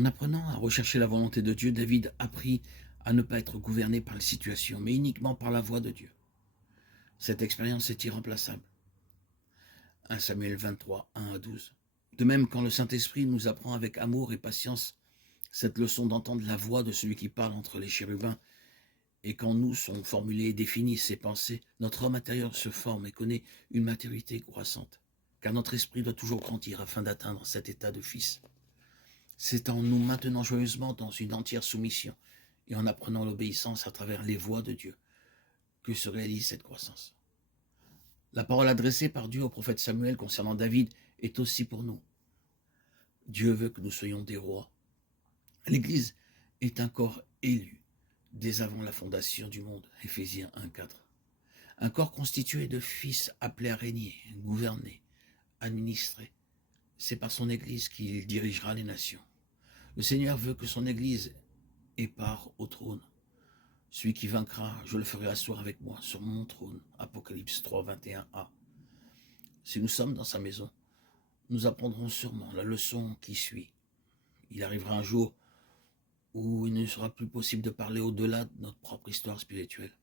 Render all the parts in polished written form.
En apprenant à rechercher la volonté de Dieu, David apprit à ne pas être gouverné par les situations, mais uniquement par la voix de Dieu. Cette expérience est irremplaçable. 1 Samuel 23, 1 à 12. De même, quand le Saint-Esprit nous apprend avec amour et patience cette leçon d'entendre la voix de celui qui parle entre les chérubins, et quand nous sont formulées et définies ces pensées, notre homme intérieur se forme et connaît une maturité croissante, car notre esprit doit toujours grandir afin d'atteindre cet état de fils. C'est en nous maintenant joyeusement dans une entière soumission et en apprenant l'obéissance à travers les voies de Dieu que se réalise cette croissance. La parole adressée par Dieu au prophète Samuel concernant David est aussi pour nous. Dieu veut que nous soyons des rois. L'Église est un corps élu dès avant la fondation du monde, Éphésiens 1,4. Un corps constitué de fils appelés à régner, gouverner, administrer. C'est par son Église qu'il dirigera les nations. Le Seigneur veut que son Église ait part au trône. Celui qui vaincra, je le ferai asseoir avec moi sur mon trône. Apocalypse 3, 21a. Si nous sommes dans sa maison, nous apprendrons sûrement la leçon qui suit. Il arrivera un jour où il ne sera plus possible de parler au-delà de notre propre histoire spirituelle,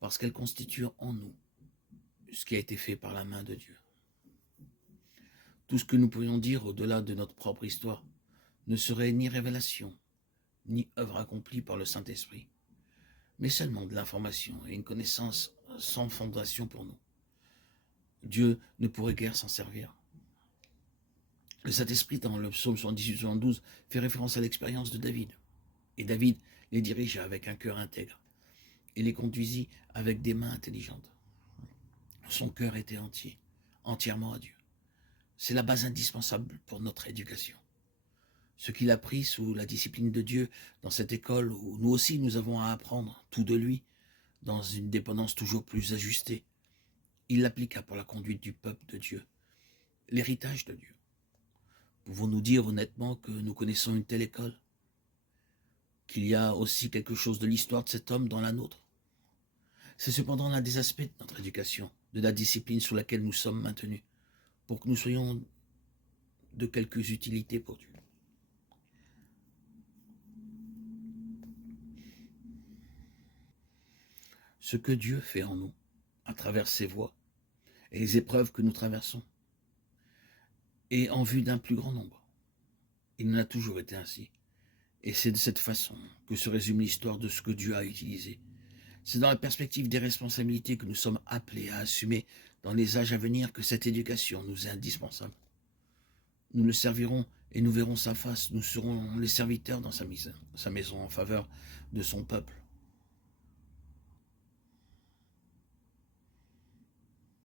parce qu'elle constitue en nous ce qui a été fait par la main de Dieu. Tout ce que nous pourrions dire au-delà de notre propre histoire ne serait ni révélation, ni œuvre accomplie par le Saint-Esprit, mais seulement de l'information et une connaissance sans fondation pour nous. Dieu ne pourrait guère s'en servir. Le Saint-Esprit, dans le psaume 78-72, fait référence à l'expérience de David. Et David les dirigea avec un cœur intègre et les conduisit avec des mains intelligentes. Son cœur était entier, entièrement à Dieu. C'est la base indispensable pour notre éducation. Ce qu'il a appris sous la discipline de Dieu dans cette école où nous aussi nous avons à apprendre tout de lui, dans une dépendance toujours plus ajustée, il l'appliqua pour la conduite du peuple de Dieu, l'héritage de Dieu. Pouvons-nous dire honnêtement que nous connaissons une telle école? Qu'il y a aussi quelque chose de l'histoire de cet homme dans la nôtre? C'est cependant l'un des aspects de notre éducation, de la discipline sous laquelle nous sommes maintenus, pour que nous soyons de quelques utilités pour Dieu. Ce que Dieu fait en nous, à travers ses voies et les épreuves que nous traversons, est en vue d'un plus grand nombre. Il en a toujours été ainsi. Et c'est de cette façon que se résume l'histoire de ce que Dieu a utilisé. C'est dans la perspective des responsabilités que nous sommes appelés à assumer dans les âges à venir que cette éducation nous est indispensable. Nous le servirons et nous verrons sa face. Nous serons les serviteurs dans sa maison en faveur de son peuple.